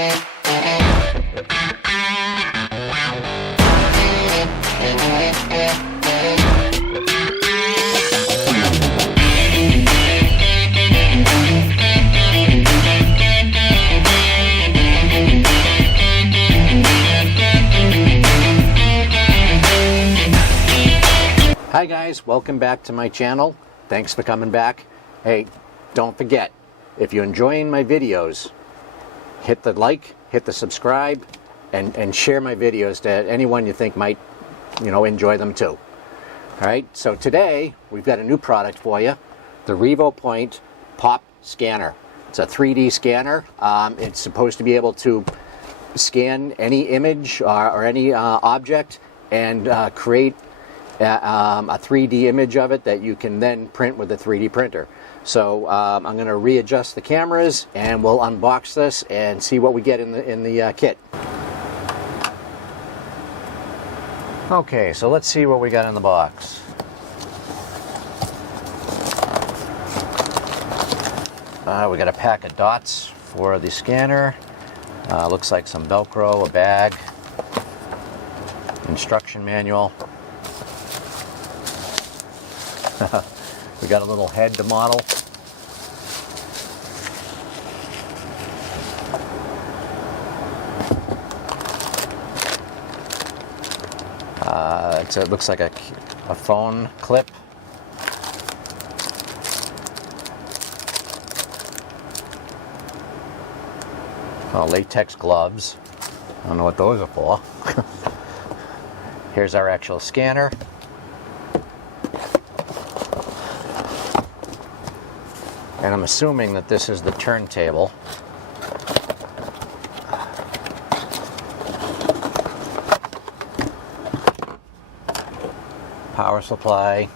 Hi guys, welcome back to my channel. Thanks for coming back. Hey, don't forget, if you're enjoying my videos, hit the like, hit the subscribe, and share my videos to anyone you think might, enjoy them too. Alright, so today we've got a new product for you, the Revopoint POP scanner. It's a 3D scanner. It's supposed to be able to scan any image or any object and create a 3D image of it that you can then print with a 3D printer. So I'm going to readjust the cameras and we'll unbox this and see what we get in the kit. Okay, so let's see what we got in the box. We got a pack of dots for the scanner. Looks like some Velcro, a bag, instruction manual. We got a little head to model. It looks like a phone clip. Oh, latex gloves. I don't know what those are for. Here's our actual scanner. And I'm assuming that this is the turntable. Power supply.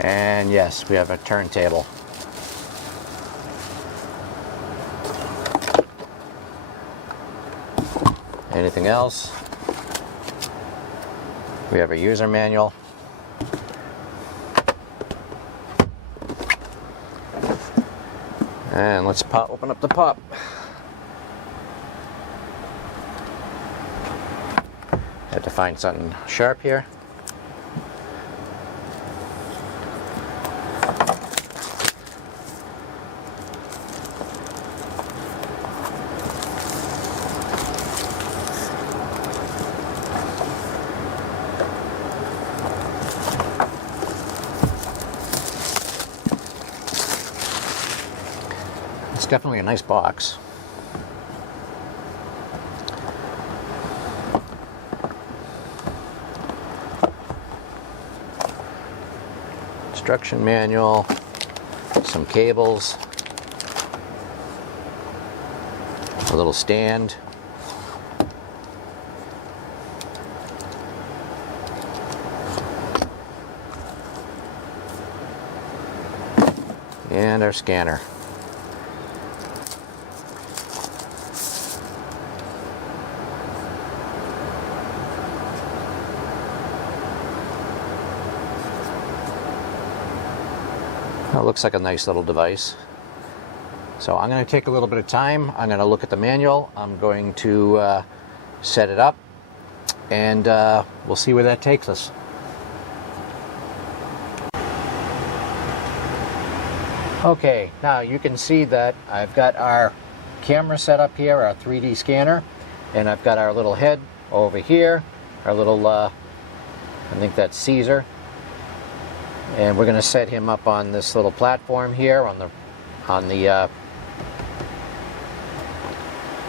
And yes, we have a turntable. Anything else? We have a user manual. And let's open up the POP. Had to find something sharp here. It's definitely a nice box. Instruction manual, some cables, a little stand, and our scanner. It looks like a nice little device. So I'm going to take a little bit of time. I'm going to look at the manual. I'm going to set it up, and we'll see where that takes us. Okay, now you can see that I've got our camera set up here, our 3D scanner, and I've got our little head over here, our little, I think that's Caesar. And we're going to set him up on this little platform here on the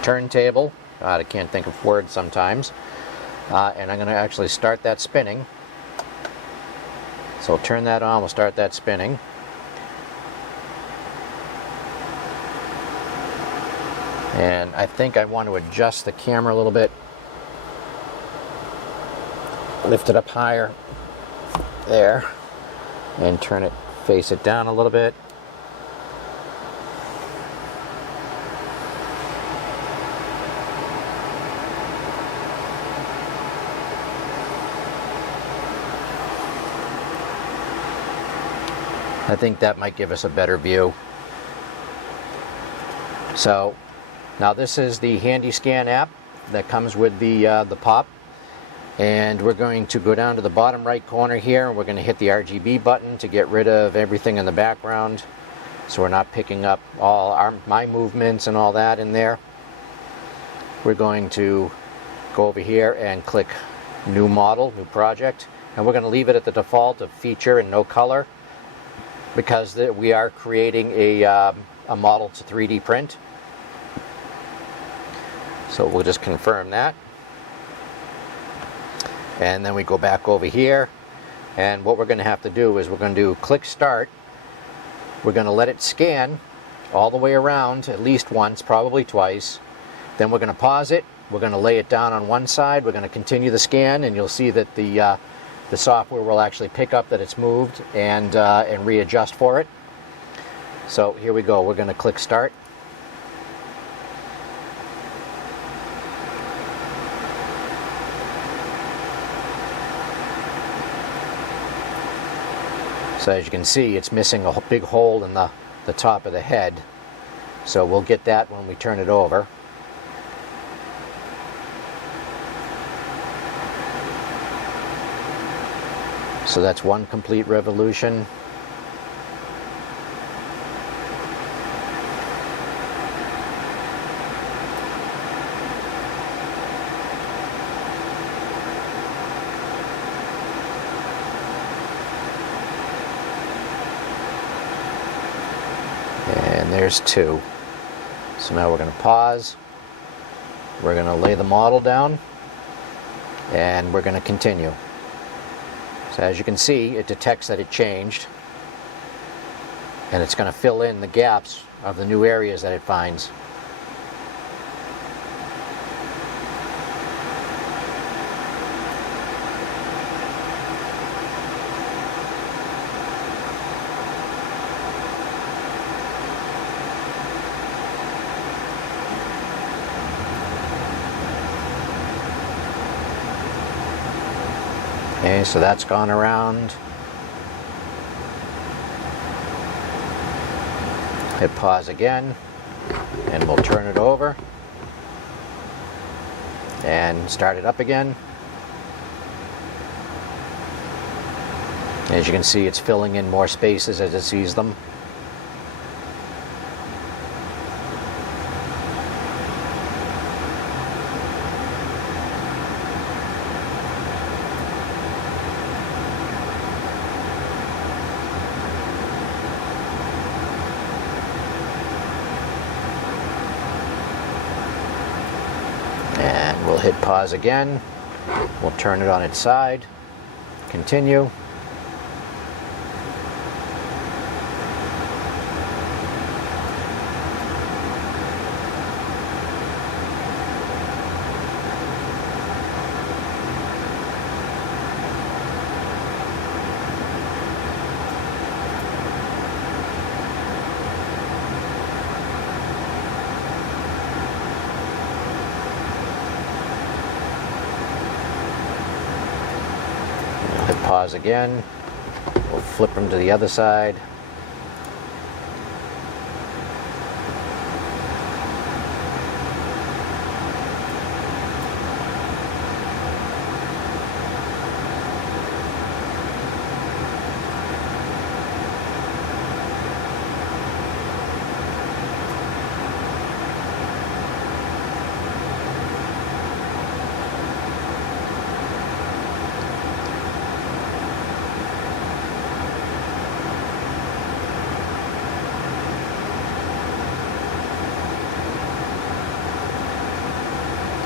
turntable. God, I can't think of words sometimes. And I'm going to actually start that spinning. So we'll turn that on, we'll start that spinning. And I think I want to adjust the camera a little bit. Lift it up higher. There. And turn it, face it down a little bit. I think that might give us a better view. So now this is the Handy Scan app that comes with the POP, and we're going to go down to the bottom right corner here, and we're going to hit the RGB button to get rid of everything in the background, so we're not picking up all my movements and all that in there. We're going to go over here and click New Model, New Project, and we're going to leave it at the default of Feature and No Color, because we are creating a model to 3D print. So we'll just confirm that. And then we go back over here, and what we're going to have to do is we're going to do click Start. We're going to let it scan all the way around at least once, probably twice. Then we're going to pause it. We're going to lay it down on one side. We're going to continue the scan, and you'll see that the software will actually pick up that it's moved and readjust for it. So here we go. We're going to click Start. So as you can see, it's missing a big hole in the top of the head. So we'll get that when we turn it over. So that's one complete revolution. And there's two. So now we're going to pause. We're going to lay the model down, and we're going to continue. So as you can see, it detects that it changed, and it's going to fill in the gaps of the new areas that it finds. Okay, so that's gone around. Hit pause again, and we'll turn it over and start it up again. As you can see, it's filling in more spaces as it sees them. And we'll hit pause again. We'll turn it on its side. Continue. Hit pause again. We'll flip them to the other side.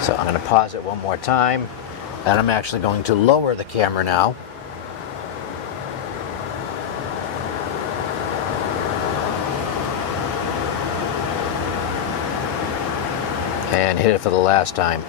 So I'm going to pause it one more time, and I'm actually going to lower the camera now. And hit it for the last time.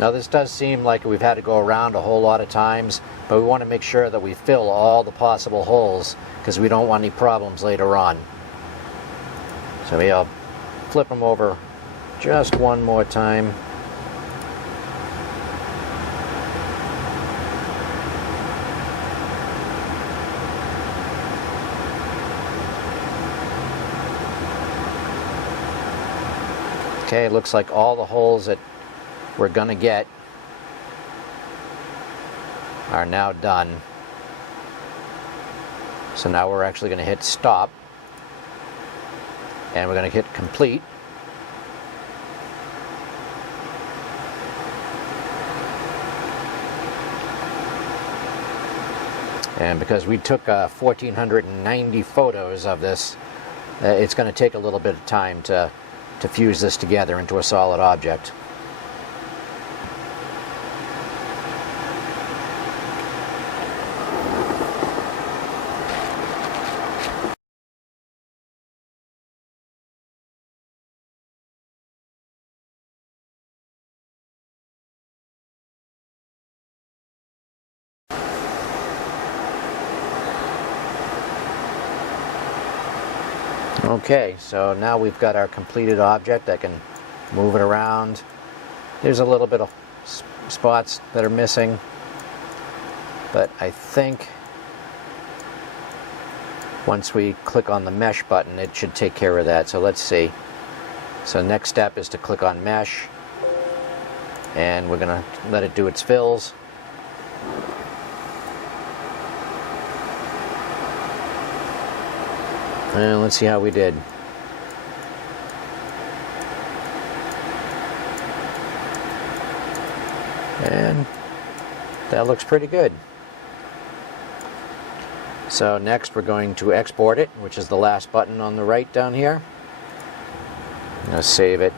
Now this does seem like we've had to go around a whole lot of times, but we want to make sure that we fill all the possible holes because we don't want any problems later on. So maybe I'll flip them over just one more time. Okay, it looks like all the holes that we're going to get are now done. So now we're actually going to hit stop, and we're going to hit complete. And because we took 1,490 photos of this, it's going to take a little bit of time to fuse this together into a solid object. Okay, so now we've got our completed object. I can move it around. There's a little bit of spots that are missing, but I think once we click on the mesh button, it should take care of that. So let's see. So next step is to click on mesh, and we're going to let it do its fills. And let's see how we did. And that looks pretty good. So next we're going to export it, which is the last button on the right down here. I'm going to save it.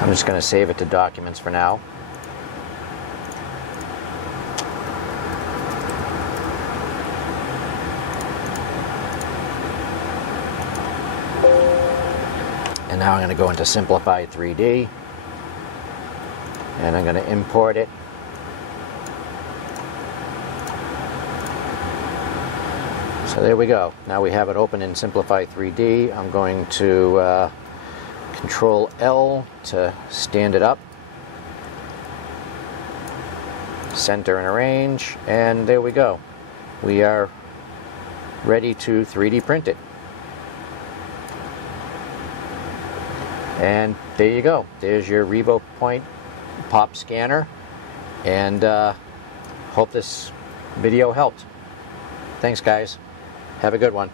I'm just going to save it to documents for now. And now I'm going to go into Simplify 3D, and I'm going to import it. So there we go. Now we have it open in Simplify 3D. I'm going to Control L to stand it up, center and arrange, and there we go. We are ready to 3D print it. And there you go. There's your Revopoint POP scanner, and hope this video helped. Thanks guys. Have a good one.